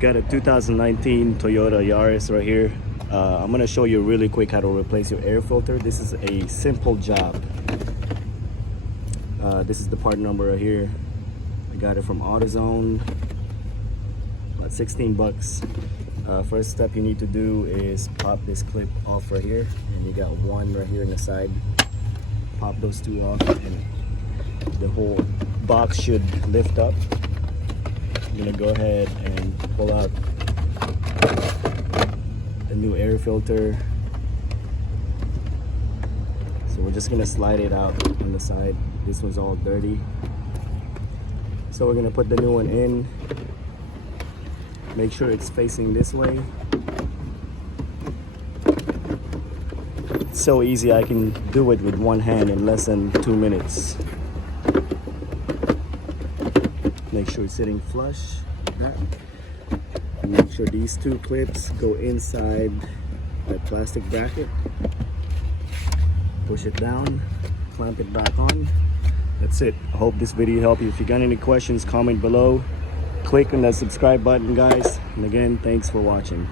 Got a 2019 Toyota Yaris right here. I'm gonna show you really quick how to replace your air filter. This is a simple job. This is the part number right here. I got it from AutoZone, about 16 bucks. First step you need to do is pop this clip off right here, and you got one right here on the side. Pop those two off and the whole box should lift up. I'm gonna go ahead and pull out the new air filter. So we're just gonna slide it out on the side. This one's all dirty. So we're gonna put the new one in. Make sure it's facing this way. It's so easy, I can do it with one hand in less than 2 minutes. Make sure it's sitting flush like that. And make sure these two clips go inside that plastic bracket. Push it down, clamp it back on. That's it. I hope this video helped you. If you got any questions, comment below. Click on that subscribe button, guys. And again, thanks for watching.